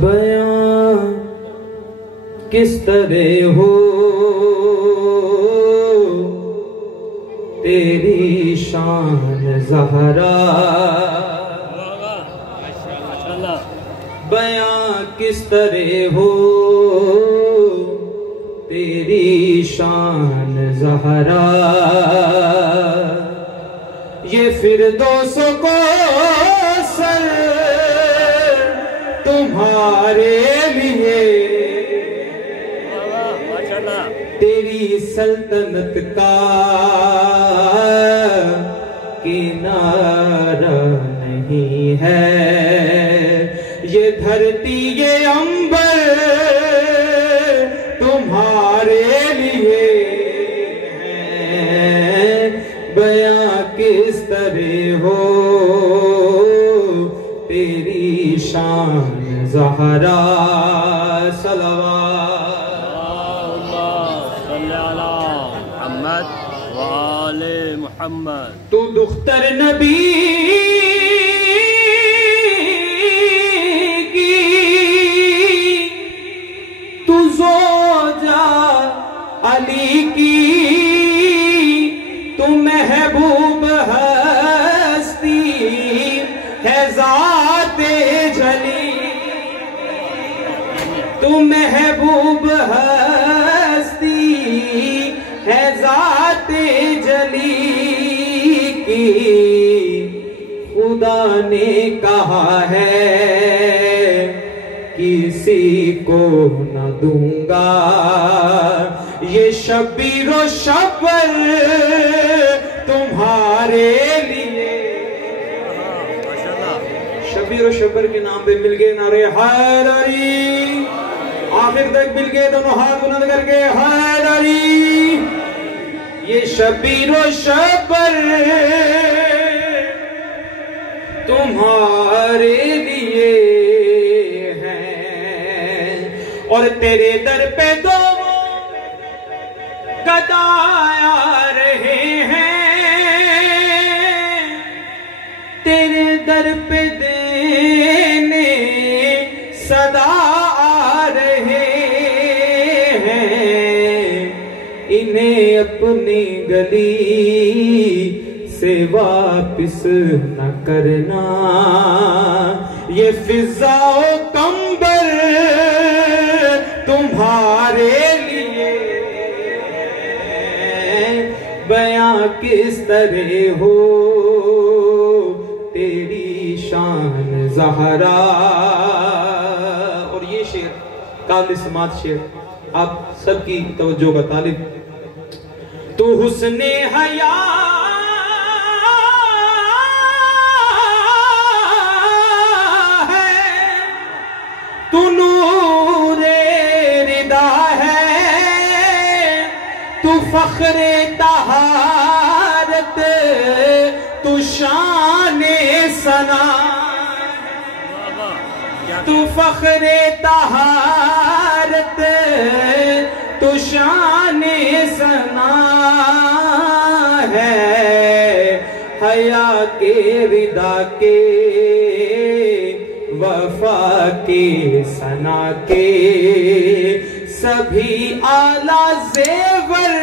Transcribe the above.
बयां किस तरह हो तेरी शान ज़हरा, बयां किस तरह हो तेरी शान ज़हरा। ये फिरदौसों को सर तुम्हारे लिए, तेरी सल्तनत का किनारा नहीं है। ये धरती ये अंबर तुम्हारे लिए है। बयां किस तरह हो तेरी शान ज़हरा। सलवात मोहम्मद। तू दुख्तर नबी की, तू ज़ौजा अली की, तू महबूब हस्ती है ज़ाते जली, तू महबूब हस्ती है ज़ाते जली की। खुदा ने कहा है किसी को न दूंगा, ये शबीरो शबर तुम्हारे लिए। शबीरो शबर के नाम पे मिल गए नारे हैदरी, आखिर तक मिल गए दोनों हाथ बुलंद करके हैदरी। ये शबीरो शबर तुम्हारे लिए हैं, और तेरे दर पे दो गदा आ रहे हैं, तेरे दर पे देने सदा आ रहे हैं। इन्हें अपनी गली से वापिस न करना, ये फिजाओ कंबर तुम्हारे लिए। बयां किस तरह हो तेरी शान ज़हरा। और ये शेर काबिल समात शेर आप सबकी तवज्जो का तालिब। तू हुस्ने हया है, तू नूरे रिदा है, तू फख्रे तहारत, तू शाने सना, तू फख्रे तहारत, तू शाने सना है। हया के रिदा के वफा के सना के सभी आला ज़ेवर